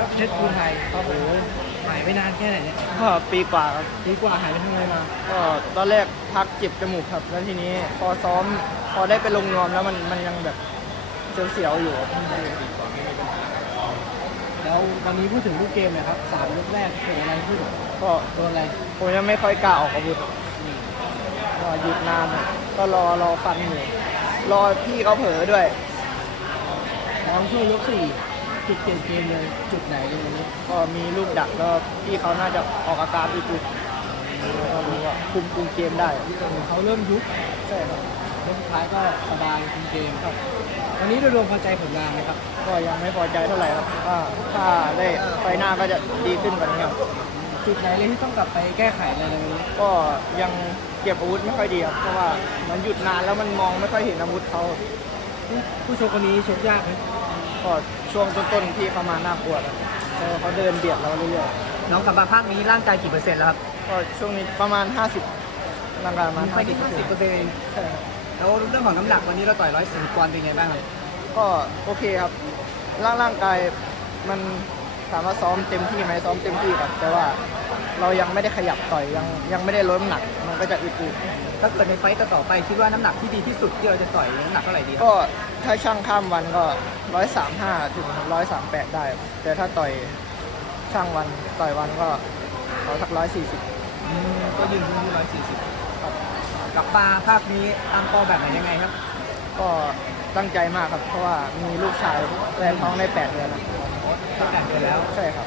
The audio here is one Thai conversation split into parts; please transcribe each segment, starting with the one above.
ครับเพชรภูไทยโอ้โหหายไปนานแค่ไหนเนี่ยก็ปีกว่าครับปีกว่าหายไปทำอะไรมาก็ตอนแรกพักเจ็บจมูกครับ แล้วทีนี้พอซ้อมพอได้ไปลงนวมแล้วมันมันยังแบบเสียวๆอยู่ครับแล้ววันนี้พูดถึงลูกเกมหนะครับสามยกแรกเกิดอะไรขึ้นก็โดนอะไรผมยังไม่ค่อยกล้าออกอาวุธก็หยุดนานครับก็รอรอฟันอยู่รอพี่เขาเผลอด้วยมองช่วงยกสี่ จุดเปลี่ยนเกมเลยจุดไหนเลยวันนี้ก็มีลูกดักแล้วพี่เขาน่าจะออกอาการอีกๆก็รู้ว่าคุมคุมเกมได้เขาเริ่มยุบใช่ครับยกสุดท้ายก็สบายคุมเกมครับ วันนี้โดยรวมพอใจผลงานไหมครับ ก็ยังไม่พอใจเท่าไหร่ครับว่าถ้าได้ไฟหน้าก็จะดีขึ้นกว่านี้ครับจุดไหนเลยที่ต้องกลับไปแก้ไขอะไรในวันนี้ก็ยังเก็บอาวุธไม่ค่อยดีครับเพราะว่ามันหยุดนานแล้วมันมองไม่ค่อยเห็นอาวุธเขาผู้ชกคนนี้ชกยากไหม ก็ช่วงต้นๆที่เขามาน่ากลัวครับเพราะเขาเดินเบียดเราเรื่อยน้องกลับมาภาคนี้ร่างกายกี่เปอร์เซ็นต์แล้วครับๆก็ช่วงนี้ประมาณ 50ร่างกายประมาณไปที่50ห้าสิบเปอร์เซ็นต์ใช่ครับแล้วเรื่องของน้ำหนักวันนี้เราต่อยร้อยสี่ปอนด์เป็นไงบ้างครับก็โอเคครับร่างร่างกายมัน ถามว่าซ้อมเต็มที่ไหมซ้อมเต็มที่ครับแต่ว่าเรายังไม่ได้ขยับต่อยยังยังไม่ได้ลดน้ำหนัก มันก็จะอึดๆถ้าเกิดในไฟต์ต่อไปคิดว่าน้ำหนักที่ดีที่สุดที่เราจะต่อยน้ำหนักเท่าไหร่ดีครับก็ถ้าช่างข้ามวันก็ร้อยสามห้าถึงร้อยสามแปดได้ครับแต่ถ้าต่อยช่างวันต่อยวันก็เอาสักร้อยสี่สิบอืมก็ยืนที่ร้อยสี่สิบกลับมาภาคนี้ตั้งเป้าแบบไหนยังไงครับ ก็ตั้งใจมากครับ เพราะว่ามีลูกชายแรงท้องได้แปดเดือนแล้วตั้ง แต่เดือนแล้วใช่ครับ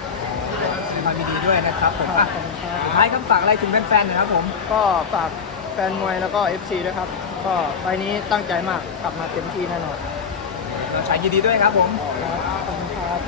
แสดงความยินดีด้วยนะครับผมครัอะบขอบคุณครับ สุดท้ายคำฝากอะไรถึงแฟนๆหน่อยครับผม ก็ฝากแฟนมวยแล้วก็ FC ด้วยครับ ก็ไฟล์นี้ตั้งใจมากกลับมาเต็มที่แน่นอน เราใช้ยินดีด้วยครับผมครับ